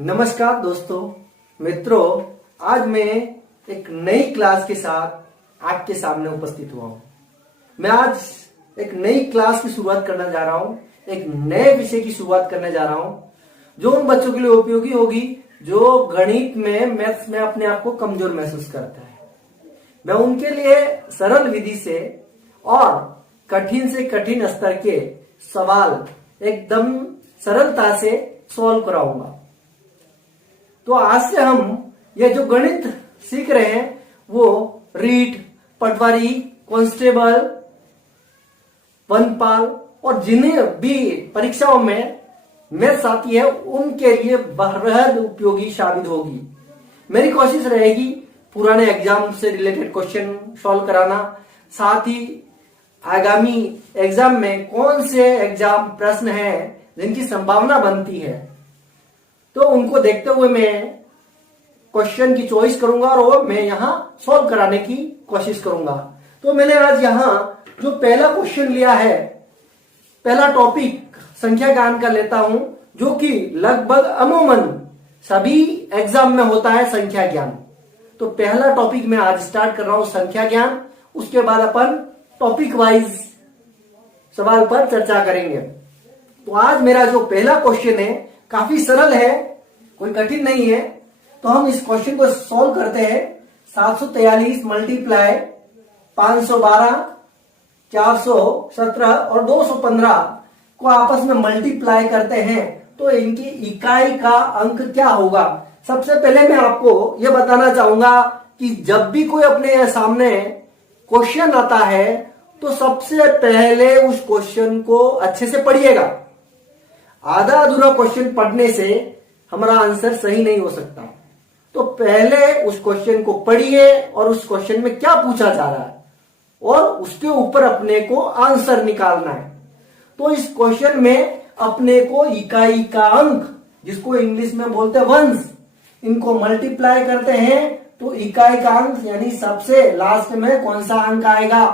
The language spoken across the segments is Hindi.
नमस्कार दोस्तों, मित्रों। आज मैं एक नई क्लास के साथ आपके सामने उपस्थित हुआ हूँ। मैं आज एक नई क्लास की शुरुआत करना जा रहा हूँ, एक नए विषय की शुरुआत करने जा रहा हूँ जो उन बच्चों के लिए उपयोगी होगी जो गणित में, मैथ्स में अपने आप को कमजोर महसूस करता है। मैं उनके लिए सरल विधि से और कठिन से कठिन स्तर के सवाल एकदम सरलता से सॉल्व कराऊंगा। तो आज से हम ये जो गणित सीख रहे हैं वो रीट, पटवारी, कांस्टेबल, वनपाल और जिन्हें भी परीक्षाओं में मैथ्स आती है उनके लिए बेहद उपयोगी साबित होगी। मेरी कोशिश रहेगी पुराने एग्जाम से रिलेटेड क्वेश्चन सॉल्व कराना, साथ ही आगामी एग्जाम में कौन से एग्जाम प्रश्न हैं जिनकी संभावना बनती है तो उनको देखते हुए मैं क्वेश्चन की चॉइस करूंगा और वो मैं यहां सॉल्व कराने की कोशिश करूंगा। तो मैंने आज यहां जो पहला क्वेश्चन लिया है, पहला टॉपिक संख्या ज्ञान का लेता हूं जो कि लगभग अमूमन सभी एग्जाम में होता है, संख्या ज्ञान। तो पहला टॉपिक मैं आज स्टार्ट कर रहा हूं संख्या ज्ञान। उसके बाद अपन टॉपिक वाइज सवाल पर चर्चा करेंगे। तो आज मेरा जो पहला क्वेश्चन है काफी सरल है, कोई कठिन नहीं है। तो हम इस क्वेश्चन को सॉल्व करते हैं। 743 मल्टीप्लाई 512, 417 और 215 को आपस में मल्टीप्लाई करते हैं तो इनकी इकाई का अंक क्या होगा। सबसे पहले मैं आपको यह बताना चाहूंगा कि जब भी कोई अपने सामने क्वेश्चन आता है तो सबसे पहले उस क्वेश्चन को अच्छे से पढ़िएगा। आधा अधूरा क्वेश्चन पढ़ने से हमारा आंसर सही नहीं हो सकता। तो पहले उस क्वेश्चन को पढ़िए और उस क्वेश्चन में क्या पूछा जा रहा है और उसके ऊपर अपने को आंसर निकालना है। तो इस क्वेश्चन में अपने को इकाई का अंक, जिसको इंग्लिश में बोलते हैं वंस, इनको मल्टीप्लाई करते हैं तो इकाई का अंक यानी सबसे लास्ट में कौन सा अंक आएगा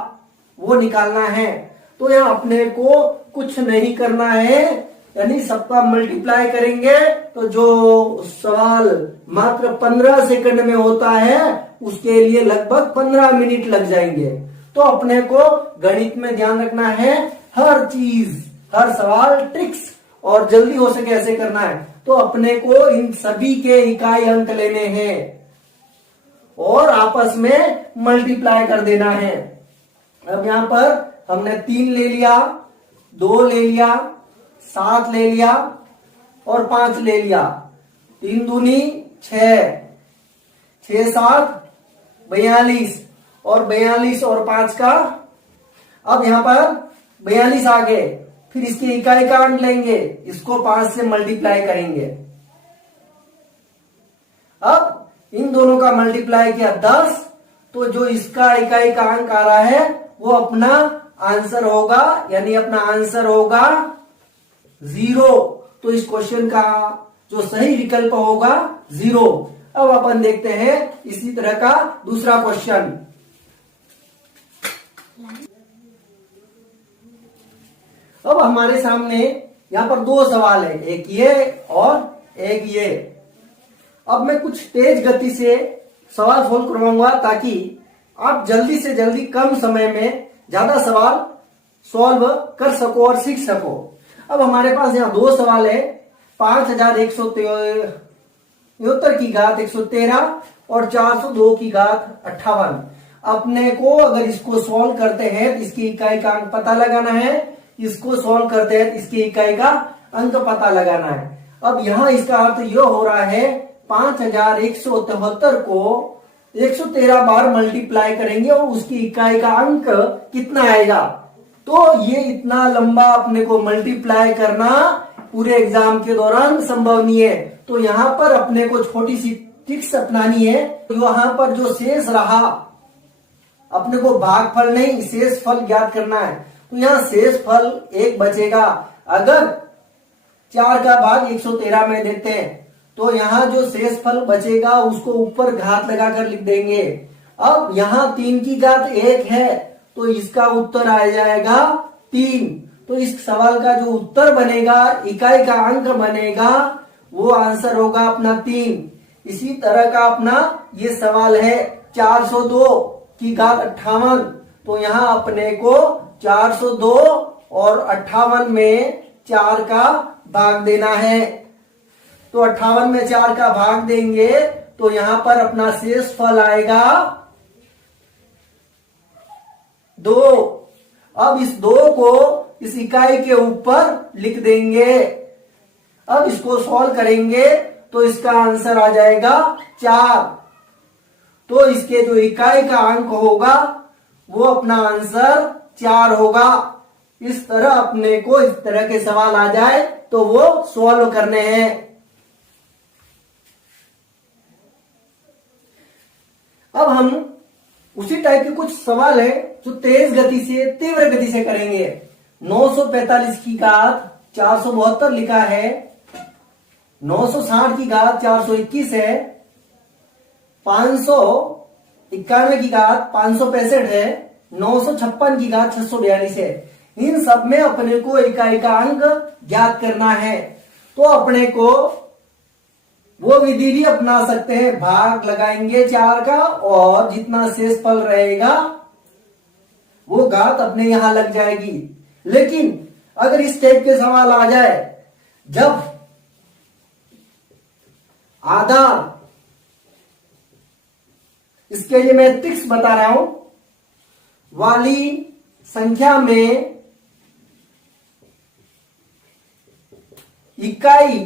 वो निकालना है। तो यहां अपने को कुछ नहीं करना है, यानी सबका मल्टीप्लाई करेंगे तो जो सवाल मात्र 15 सेकंड में होता है उसके लिए लगभग 15 मिनट लग जाएंगे। तो अपने को गणित में ध्यान रखना है, हर चीज, हर सवाल ट्रिक्स और जल्दी हो सके ऐसे करना है। तो अपने को इन सभी के इकाई अंक लेने हैं और आपस में मल्टीप्लाई कर देना है। अब यहां पर हमने 3 ले लिया, 2 ले लिया, 7 ले लिया और 5 ले लिया। 3 दूनी 6, 6 7 42 और 42 और 5 का, अब यहां पर 42 आ गए। फिर इसकी इकाई का अंक लेंगे, इसको 5 से मल्टीप्लाई करेंगे। अब इन दोनों का मल्टीप्लाई किया 10, तो जो इसका इकाई का अंक आ रहा है वो अपना आंसर होगा, यानी अपना आंसर होगा 0। तो इस क्वेश्चन का जो सही विकल्प होगा 0। अब अपन देखते हैं इसी तरह का दूसरा क्वेश्चन। अब हमारे सामने यहां पर 2 सवाल है, एक ये और एक ये। अब मैं कुछ तेज गति से सवाल सोल्व करवाऊंगा ताकि आप जल्दी से जल्दी कम समय में ज्यादा सवाल सॉल्व कर सको और सीख सको। अब हमारे पास यहाँ 2 सवाल है, 5173 की घात 113 और 402 की घात 58। अपने को अगर इसको सॉल्व करते हैं तो इसकी इकाई का अंक पता लगाना है, इसको सॉल्व करते हैं तो इसकी इकाई का अंक पता लगाना है। अब यहाँ इसका अर्थ यह हो रहा है 5173 को 113 बार मल्टीप्लाई करेंगे और उसकी इकाई का अंक कितना आएगा। तो ये इतना लंबा अपने को मल्टीप्लाई करना पूरे एग्जाम के दौरान संभव नहीं है। तो यहां पर अपने को छोटी सी ट्रिक्स अपनानी है। वहां पर जो शेष रहा, अपने को भागफल नहीं शेष फल ज्ञात करना है। तो यहाँ शेष फल 1 बचेगा। अगर 4 का भाग 113 में देते हैं तो यहाँ जो शेष फल बचेगा उसको ऊपर घात लगाकर लिख देंगे। अब यहाँ 3 की घात 1 है तो इसका उत्तर आ जाएगा 3। तो इस सवाल का जो उत्तर बनेगा, इकाई का अंक बनेगा वो आंसर होगा अपना 3। इसी तरह का अपना ये सवाल है 402 की घात 58, तो यहाँ अपने को 402 और 58 में 4 का भाग देना है। तो 58 में 4 का भाग देंगे तो यहां पर अपना शेष फल आएगा 2। अब इस 2 को इस इकाई के ऊपर लिख देंगे। अब इसको सॉल्व करेंगे तो इसका आंसर आ जाएगा 4। तो इसके जो इकाई का अंक होगा वो अपना आंसर 4 होगा। इस तरह अपने को इस तरह के सवाल आ जाए तो वो सॉल्व करने हैं। अब हम उसी टाइप के कुछ सवाल है जो तेज गति से तीव्र गति से करेंगे। 945 की घात 472 लिखा है, 960 की घात 421 है, 591 की घात 565 है, 956 की घात 642 है। इन सब में अपने को इकाई का अंक ज्ञात करना है। तो अपने को वो विधि भी अपना सकते हैं, भाग लगाएंगे 4 का और जितना शेष फल रहेगा वो घात अपने यहां लग जाएगी। लेकिन अगर इस टाइप के सवाल आ जाए जब आधार, इसके लिए मैं ट्रिक्स बता रहा हूं, वाली संख्या में इकाई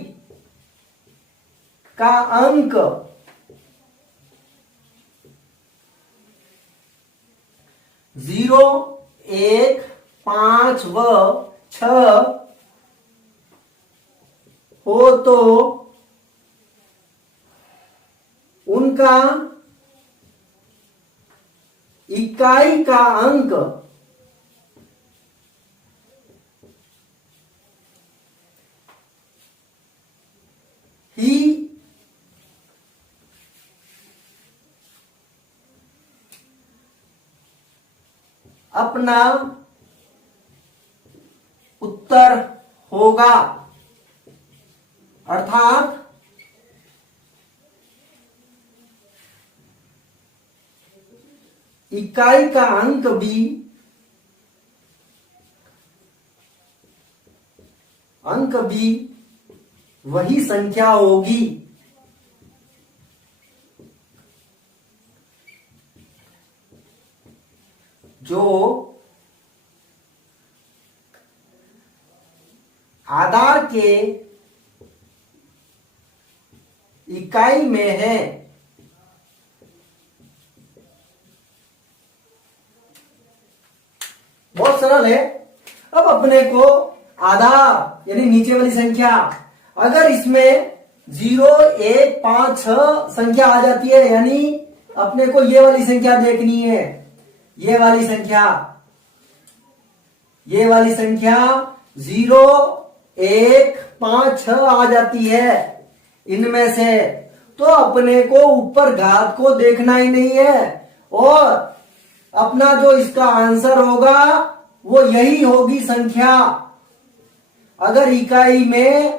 का अंक 0, 1, 5 व 6 हो तो उनका इकाई का अंक ही अपना उत्तर होगा। अर्थात इकाई का अंक भी वही संख्या होगी जो आधार के इकाई में है। बहुत सरल है। अब अपने को आधार यानी नीचे वाली संख्या, अगर इसमें 0, 1, 5, 6 संख्या आ जाती है, यानी अपने को ये वाली संख्या देखनी है। ये वाली संख्या 0, 1, 5, 6 आ जाती है इनमें से, तो अपने को ऊपर घात को देखना ही नहीं है और अपना जो इसका आंसर होगा वो यही होगी संख्या। अगर इकाई में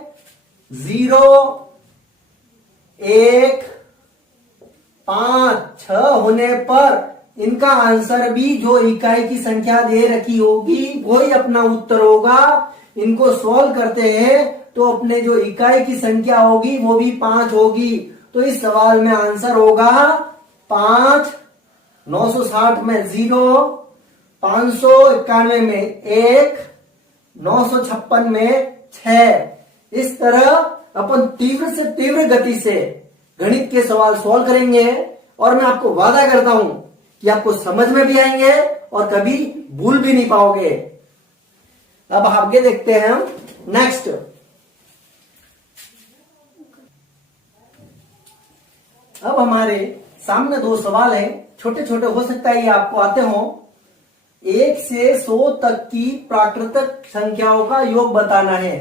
0, 1, 5, 6 होने पर इनका आंसर भी जो इकाई की संख्या दे रखी होगी वही अपना उत्तर होगा। इनको सॉल्व करते हैं तो अपने जो इकाई की संख्या होगी वो भी 5 होगी। तो इस सवाल में आंसर होगा 5, 960 में 0, 591 में 1, 956 में 6। इस तरह अपन तीव्र से तीव्र गति से गणित के सवाल सॉल्व करेंगे और मैं आपको वादा करता हूं कि आपको समझ में भी आएंगे और कभी भूल भी नहीं पाओगे। अब आगे देखते हैं हम नेक्स्ट। अब हमारे सामने 2 सवाल हैं, छोटे छोटे हो सकता है ये आपको आते हो। 1 से 100 तक की प्राकृतिक संख्याओं का योग बताना है।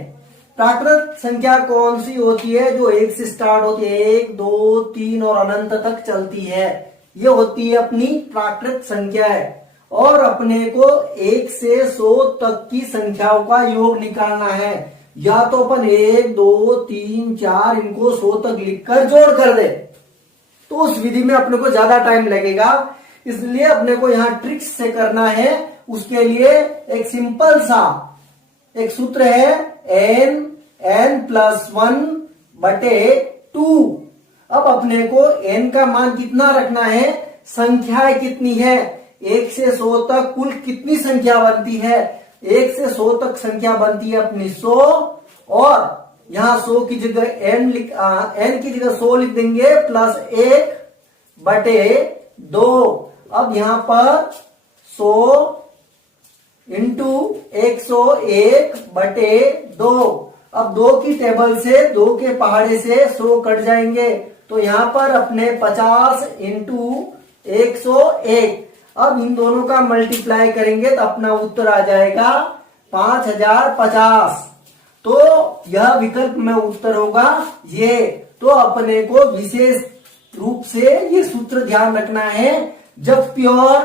प्राकृत संख्या कौन सी होती है? जो 1 से स्टार्ट होती है, 1, 2, 3 और अनंत तक चलती है, ये होती है अपनी प्राकृत संख्या है। और अपने को 1 से 100 तक की संख्याओं का योग निकालना है। या तो अपन 1 2 3 4 इनको 100 तक लिखकर जोड़ कर दे, तो उस विधि में अपने को ज्यादा टाइम लगेगा। इसलिए अपने को यहाँ ट्रिक्स से करना है। उसके लिए एक सिंपल सा एक सूत्र है, n+1/2। अब अपने को n का मान कितना रखना है, संख्याएं कितनी है, 1 से 100 तक कुल कितनी संख्या बनती है। 1 से 100 तक संख्या बनती है अपनी 100, और यहाँ 100 की जगह n की जगह 100 लिख देंगे, +1/2। अब यहाँ पर 100 इंटू 101/2। अब 2 की टेबल से 2 के पहाड़े से 100 कट जाएंगे, तो यहाँ पर अपने 50 इंटू 101। अब इन दोनों का मल्टीप्लाई करेंगे तो अपना उत्तर आ जाएगा 5050। तो यह विकल्प में उत्तर होगा ये। तो अपने को विशेष रूप से ये सूत्र ध्यान रखना है, जब प्योर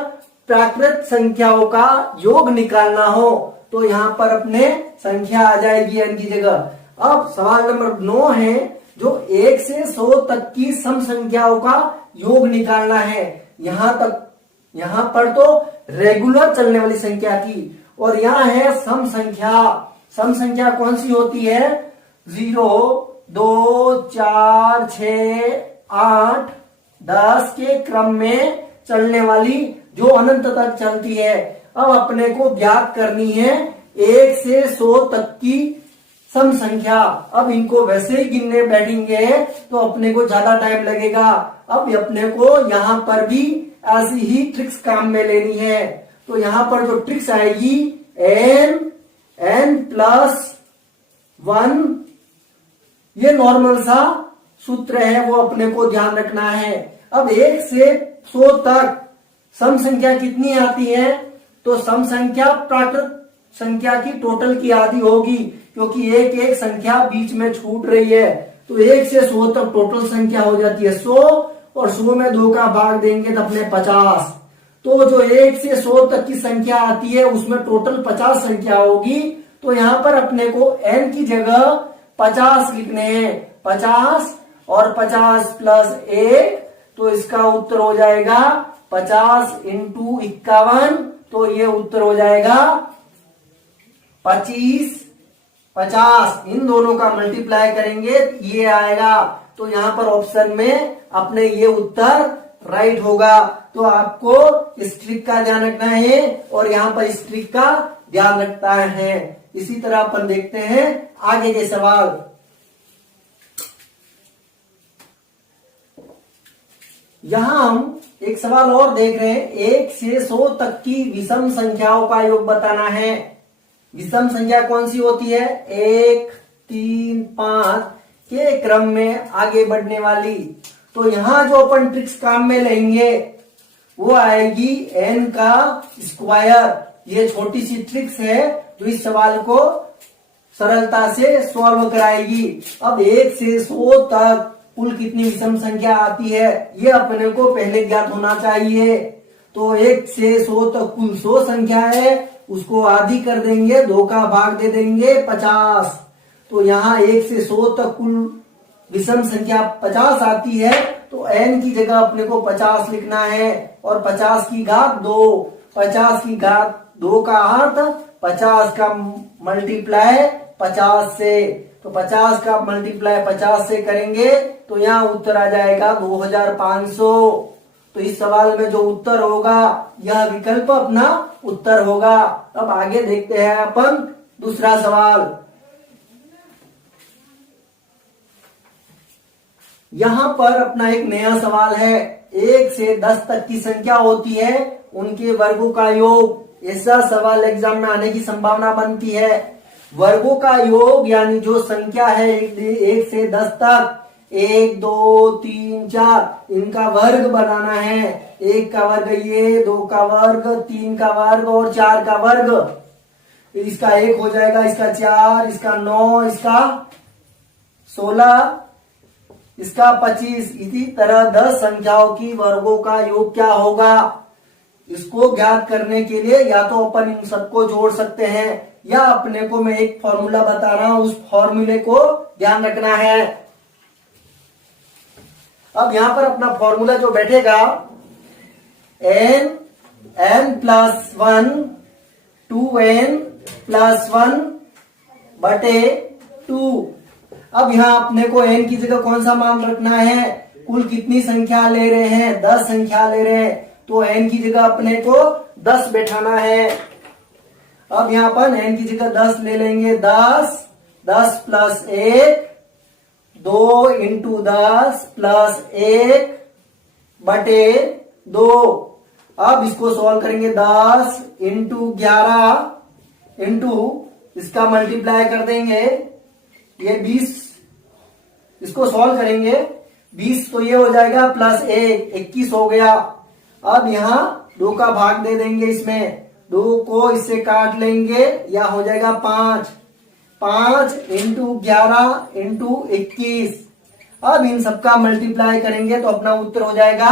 प्राकृत संख्याओं का योग निकालना हो तो यहाँ पर अपने संख्या आ जाएगी n की जगह। अब सवाल नंबर 9 है, जो 1 से 100 तक की सम संख्याओं का योग निकालना है। यहाँ पर तो रेगुलर चलने वाली संख्या की, और यहाँ है सम संख्या। सम संख्या कौन सी होती है, 0 2 4 6 8 10 के क्रम में चलने वाली, जो अनंत तक चलती है। अब अपने को ज्ञात करनी है 1 से 100 तक की सम संख्या। अब इनको वैसे ही गिनने बैठेंगे तो अपने को ज्यादा टाइम लगेगा। अब अपने को यहाँ पर भी ऐसी ही ट्रिक्स काम में लेनी है। तो यहाँ पर जो ट्रिक्स आएगी, n+1, ये नॉर्मल सा सूत्र है, वो अपने को ध्यान रखना है। अब 1 से 100 तक सम संख्या कितनी आती है, तो सम संख्या प्राकृत संख्या की टोटल की आधी होगी, क्योंकि एक एक संख्या बीच में छूट रही है। तो 1 से 100 तक टोटल संख्या हो जाती है 100, और 100 में 2 का भाग देंगे तो अपने 50। तो जो 1 से 100 तक की संख्या आती है उसमें टोटल 50 संख्या होगी। तो यहाँ पर अपने को n की जगह 50 लिखने हैं, 50 और 50 + 1, तो इसका उत्तर हो जाएगा 50 इंटू 51, तो ये उत्तर हो जाएगा 25 50। इन दोनों का मल्टीप्लाई करेंगे ये आएगा। तो यहाँ पर ऑप्शन में अपने ये उत्तर राइट होगा। तो आपको इस ट्रिक का ध्यान रखना है, और यहाँ पर इस ट्रिक का ध्यान रखता है। इसी तरह अपन देखते हैं आगे के सवाल। यहाँ हम एक सवाल और देख रहे हैं, 1 से 100 तक की विषम संख्याओं का योग बताना है। विषम संख्या कौन सी होती है, 1 3 5 के क्रम में आगे बढ़ने वाली। तो यहाँ जो अपन ट्रिक्स काम में लेंगे वो आएगी n का स्क्वायर। ये छोटी सी ट्रिक्स है जो इस सवाल को सरलता से सॉल्व कराएगी। अब 1 से 100 तक कुल कितनी विषम संख्या आती है, ये अपने को पहले ज्ञात होना चाहिए। तो 1 से 100 तक कुल 100 संख्या है, उसको आधी कर देंगे, 2 का भाग दे देंगे 50। तो यहाँ 1 से 100 तक कुल विषम संख्या 50 आती है। तो n की जगह अपने को 50 लिखना है, और 50 की घात 2। 50 की घात 2 का अर्थ 50 का मल्टीप्लाई 50 से। तो 50 का मल्टीप्लाई 50 से करेंगे तो यहाँ उत्तर आ जाएगा 2500। तो इस सवाल में जो उत्तर होगा यह विकल्प अपना उत्तर होगा। अब आगे देखते हैं अपन दूसरा सवाल। यहाँ पर अपना एक नया सवाल है, 1 से 10 तक की संख्या होती है, उनके वर्गों का योग। ऐसा सवाल एग्जाम में आने की संभावना बनती है। वर्गों का योग यानी जो संख्या है 1 से 10 तक, 1 2 3 4, इनका वर्ग बनाना है। 1 का वर्ग ये, 2 का वर्ग, 3 का वर्ग और 4 का वर्ग। इसका 1 हो जाएगा, इसका 4, इसका 9, इसका 16, इसका 25। इसी तरह 10 संख्याओं की वर्गों का योग क्या होगा, इसको ज्ञात करने के लिए या तो अपन इन सबको जोड़ सकते हैं, या अपने को मैं एक फॉर्मूला बता रहा हूं, उस फॉर्मूले को ध्यान रखना है। अब यहां पर अपना फॉर्मूला जो बैठेगा n प्लस 1 2n प्लस 1 बटे 2। अब यहां अपने को n की जगह कौन सा मान रखना है, कुल कितनी संख्या ले रहे हैं, 10 संख्या ले रहे हैं, तो n की जगह अपने को 10 बैठाना है। अब यहां पर n की जगह 10 ले लेंगे, 10 प्लस 1 2 इंटू 10 प्लस 1 बटे 2। अब इसको सॉल्व करेंगे, 10 इंटू 11 इंटू इसका मल्टीप्लाई कर देंगे, ये 20, इसको सॉल्व करेंगे 20 तो ये हो जाएगा प्लस 1 21 हो गया। अब यहाँ 2 का भाग दे देंगे, इसमें 2 को इससे काट लेंगे, या हो जाएगा 5 इंटू 11 इंटू 21। अब इन सबका मल्टीप्लाई करेंगे तो अपना उत्तर हो जाएगा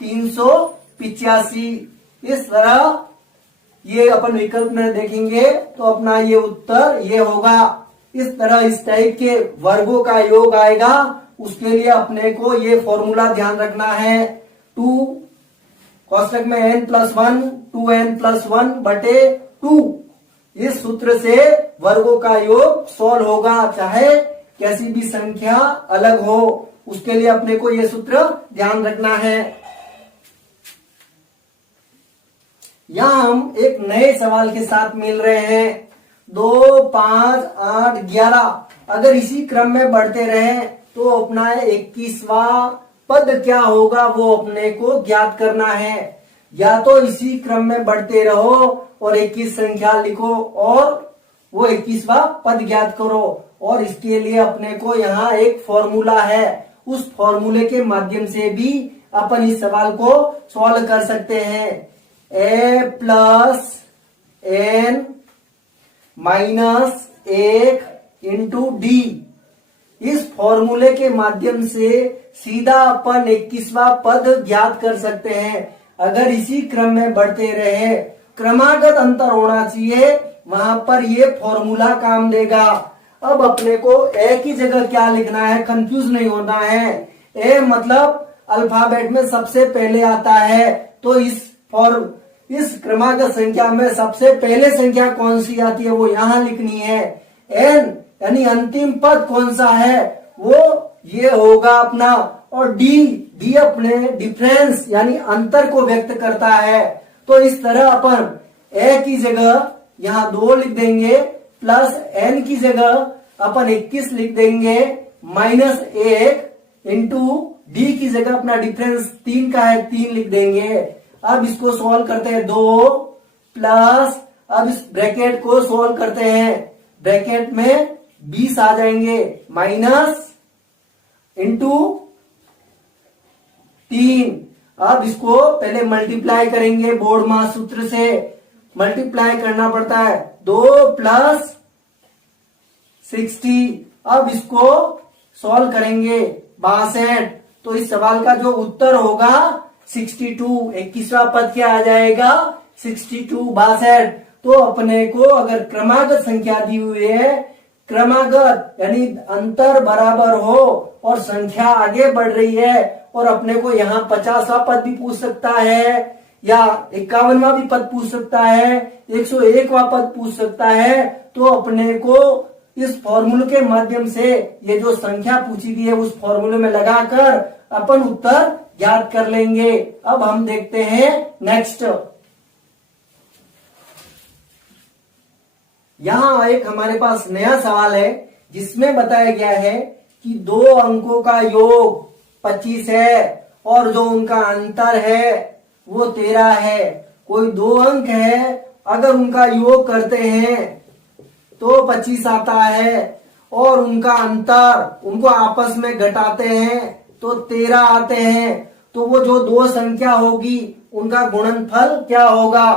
385। इस तरह ये अपन विकल्प में देखेंगे तो अपना ये उत्तर ये होगा। इस तरह इस टाइप के वर्गों का योग आएगा, उसके लिए अपने को ये फॉर्मूला ध्यान रखना है। 2 कोष्टक में n प्लस 1 2n प्लस 1 बटे 2, इस सूत्र से वर्गों का योग सॉल्व होगा, चाहे कैसी भी संख्या अलग हो, उसके लिए अपने को ये सूत्र ध्यान रखना है। यहां हम एक नए सवाल के साथ मिल रहे हैं, 2 5 8 11। अगर इसी क्रम में बढ़ते रहे तो अपना 21वां पद क्या होगा वो अपने को ज्ञात करना है। या तो इसी क्रम में बढ़ते रहो और 21 संख्या लिखो और वो 21वां पद ज्ञात करो, और इसके लिए अपने को यहाँ एक फॉर्मूला है, उस फॉर्मूले के माध्यम से भी अपन इस सवाल को सॉल्व कर सकते हैं। a plus n minus 1 into D, इस फॉर्मूले के माध्यम से सीधा अपन 21वां पद ज्ञात कर सकते हैं। अगर इसी क्रम में बढ़ते रहे, क्रमागत अंतर होना चाहिए, वहां पर ये फॉर्मूला काम देगा। अब अपने को ए की जगह क्या लिखना है, कंफ्यूज नहीं होना है। ए मतलब अल्फाबेट में सबसे पहले आता है, तो इस क्रमागत संख्या में सबसे पहले संख्या कौन सी आती है वो यहां लिखनी है। एन यानी अंतिम पद कौन सा है वो ये होगा अपना, और डी अपने डिफरेंस यानी अंतर को व्यक्त करता है। तो इस तरह अपन ए की जगह यहाँ 2 लिख देंगे, प्लस एन की जगह अपन 21 लिख देंगे, माइनस 1 इंटू डी की जगह अपना डिफरेंस 3 का है 3 लिख देंगे। अब इसको सॉल्व करते हैं, 2 प्लस, अब इस ब्रैकेट को सॉल्व करते हैं, ब्रैकेट में 20 आ जाएंगे, माइनस इंटू 3। अब इसको पहले मल्टीप्लाई करेंगे, बोर्ड मास सूत्र से मल्टीप्लाई करना पड़ता है, 2 प्लस 60। अब इसको सॉल्व करेंगे 62, तो इस सवाल का जो उत्तर होगा 62। 21वां पद क्या आ जाएगा 62 62। तो अपने को अगर क्रमागत संख्या दी हुई है, क्रमागत यानी अंतर बराबर हो और संख्या आगे बढ़ रही है, और अपने को यहाँ 50वां पद भी पूछ सकता है या 51वां भी पद पूछ सकता है, 101वां पद पूछ सकता है, तो अपने को इस फॉर्मूले के माध्यम से ये जो संख्या पूछी गई है उस फॉर्मूले में लगाकर अपन उत्तर ज्ञात कर लेंगे। अब हम देखते हैं नेक्स्ट। यहां एक हमारे पास नया सवाल है जिसमें बताया गया है कि 2 अंकों का योग 25 है और जो उनका अंतर है वो 13 है। कोई 2 अंक है, अगर उनका योग करते हैं तो 25 आता है, और उनका अंतर उनको आपस में घटाते हैं तो 13 आते हैं। तो वो जो 2 संख्या होगी उनका गुणनफल क्या होगा,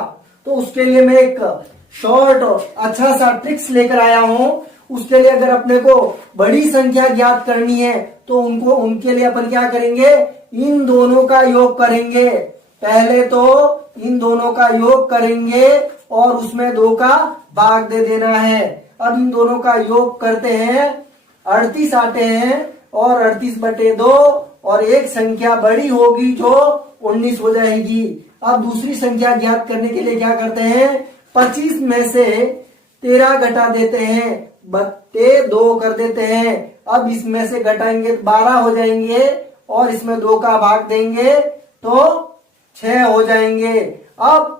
तो उसके लिए मैं एक शॉर्ट अच्छा सा ट्रिक्स लेकर आया हूं। उसके लिए अगर अपने को बड़ी संख्या ज्ञात करनी है तो उनके लिए अपन क्या करेंगे, इन दोनों का योग करेंगे। पहले तो इन दोनों का योग करेंगे और उसमें 2 का भाग दे देना है। अब इन दोनों का योग करते हैं, 38 आते हैं और 38/2 और एक संख्या बड़ी होगी जो 19 हो जाएगी। अब दूसरी संख्या ज्ञात करने के लिए क्या करते हैं, 25 में से 13 घटा देते हैं, 2 कर देते हैं। अब इसमें से घटाएंगे 12 हो जाएंगे और इसमें 2 का भाग देंगे तो 6 हो जाएंगे। अब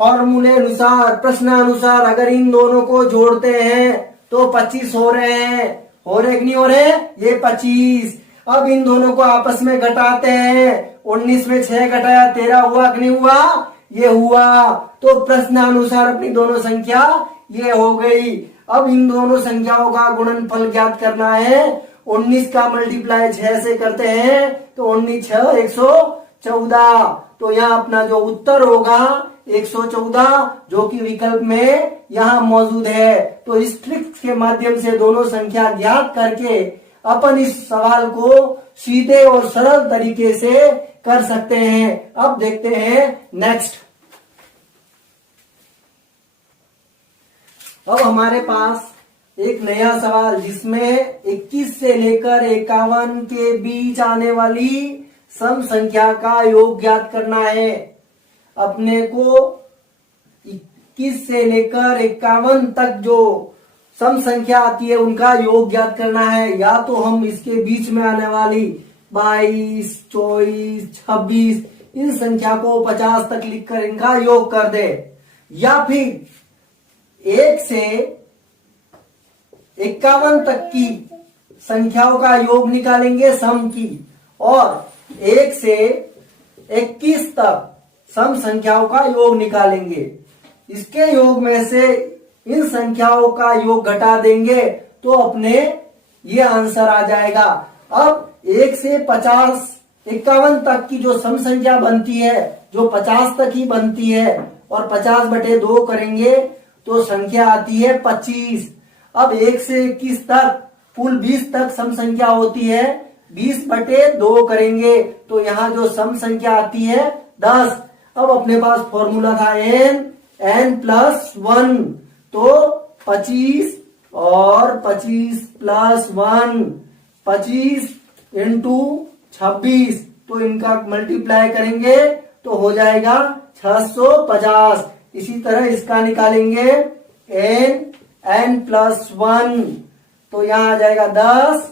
फॉर्मूले अनुसार, प्रश्नानुसार अगर इन दोनों को जोड़ते हैं तो 25 हो रहे हैं, हो रहे कि नहीं हो रहे, ये 25। अब इन दोनों को आपस में घटाते हैं, 19 में 6 घटाया 13 हुआ कि नहीं हुआ, ये हुआ। तो प्रश्नानुसार अपनी दोनों संख्या ये हो गई। अब इन दोनों संख्याओं का गुणनफल ज्ञात करना है। 19 का मल्टीप्लाई 6 से करते हैं तो 19 6 114। तो यहाँ अपना जो उत्तर होगा 114, जो कि विकल्प में यहाँ मौजूद है। तो इस ट्रिक के माध्यम से दोनों संख्या ज्ञात करके अपन इस सवाल को सीधे और सरल तरीके से कर सकते हैं। अब देखते हैं नेक्स्ट। अब हमारे पास एक नया सवाल जिसमें 21 से लेकर 51 के बीच आने वाली सम संख्या का योग ज्ञात करना है। अपने को 21 से लेकर 51 तक जो सम संख्या आती है उनका योग ज्ञात करना है। या तो हम इसके बीच में आने वाली 22, 24, 26 इन संख्या को 50 तक लिखकर इनका योग कर दे, या फिर 1 से 51 तक की संख्याओं का योग निकालेंगे सम की, और 1 से 21 तक सम संख्याओं का योग निकालेंगे। इसके योग में से इन संख्याओं का योग घटा देंगे तो अपने ये आंसर आ जाएगा। अब 1 से 51 तक की जो सम संख्या बनती है, जो 50 तक ही बनती है, और 50/2 करेंगे तो संख्या आती है 25। अब 1 से 21 तक कुल 20 तक सम संख्या होती है, 20/2 करेंगे तो यहाँ जो सम संख्या आती है 10। अब अपने पास फॉर्मूला था n+1, तो 25 और 25+1, 25 × 26, तो इनका मल्टीप्लाई करेंगे तो हो जाएगा 650। इसी तरह इसका निकालेंगे n+1, तो यहाँ आ जाएगा 10,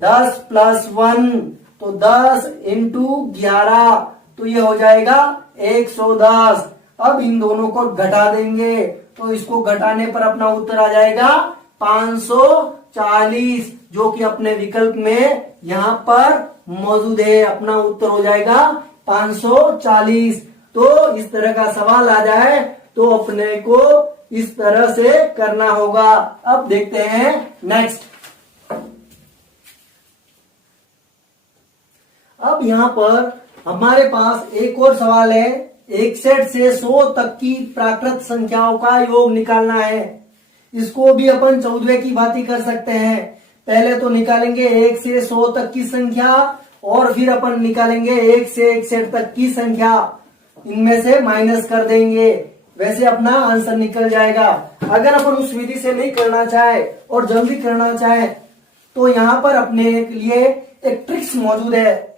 10+1, तो 10 × 11, तो ये हो जाएगा 110। अब इन दोनों को घटा देंगे तो इसको घटाने पर अपना उत्तर आ जाएगा 540, जो कि अपने विकल्प में यहाँ पर मौजूद है। अपना उत्तर हो जाएगा 540। तो इस तरह का सवाल आ जाए तो अपने को इस तरह से करना होगा। अब देखते हैं नेक्स्ट। अब यहाँ पर हमारे पास एक और सवाल है। 61 से 100 तक की प्राकृत संख्याओं का योग निकालना है। इसको भी अपन 14वें की बात कर सकते हैं। पहले तो निकालेंगे 1 से 100 तक की संख्या, और फिर अपन निकालेंगे 1 से 61 तक की संख्या, इनमें से माइनस कर देंगे, वैसे अपना आंसर निकल जाएगा। अगर अपन उस विधि से नहीं करना चाहे और जल्दी करना चाहे तो यहाँ पर अपने लिए एक ट्रिक्स मौजूद है।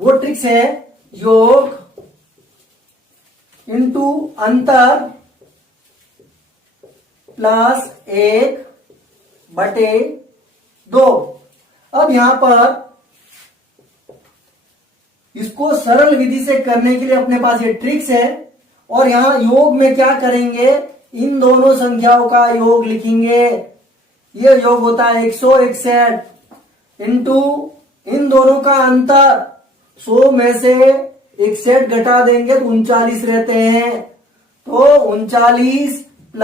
वो ट्रिक्स है योग इंटू अंतर प्लस 1/2। अब यहां पर इसको सरल विधि से करने के लिए अपने पास ये ट्रिक्स है, और यहां योग में क्या करेंगे, इन दोनों संख्याओं का योग लिखेंगे। ये योग होता है 161 इंटू इन दोनों का अंतर 100 में से 61 घटा देंगे तो 39 रहते हैं, तो 39 +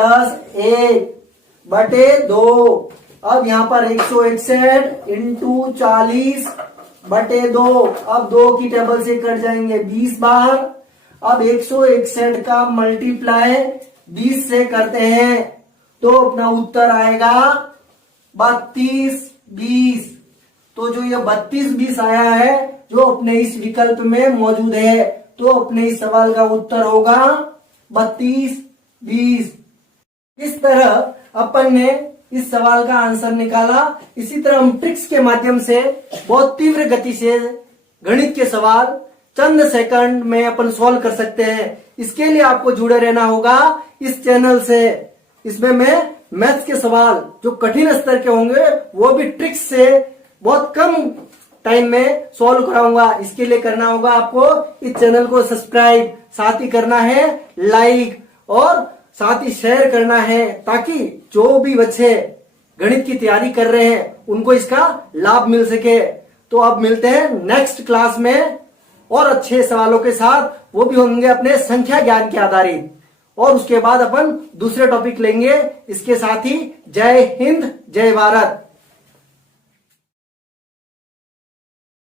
1/2। अब यहाँ पर 161 इंटू 40/2, अब 2 की टेबल से कट जाएंगे 20 बार। अब 161 का मल्टीप्लाई 20 से करते हैं तो अपना उत्तर आएगा 32 20। तो जो ये 32 20 आया है जो अपने इस विकल्प में मौजूद है, तो अपने इस सवाल का उत्तर होगा 32, 20। इस तरह अपन ने इस सवाल का आंसर निकाला। इसी तरह हम ट्रिक्स के माध्यम से बहुत तीव्र गति से गणित के सवाल चंद सेकंड में अपन सॉल्व कर सकते हैं। इसके लिए आपको जुड़े रहना होगा इस चैनल से। इसमें मैं मैथ्स के सवाल जो कठिन स्तर के होंगे वो भी ट्रिक्स से बहुत कम टाइम में सॉल्व कराऊंगा। इसके लिए करना होगा आपको इस चैनल को सब्सक्राइब, साथ ही करना है लाइक और साथ ही शेयर करना है, ताकि जो भी बच्चे गणित की तैयारी कर रहे हैं उनको इसका लाभ मिल सके। तो अब मिलते हैं नेक्स्ट क्लास में और अच्छे सवालों के साथ, वो भी होंगे अपने संख्या ज्ञान के आधारित। और उसके बाद अपन दूसरे टॉपिक लेंगे। इसके साथ ही जय हिंद, जय भारत।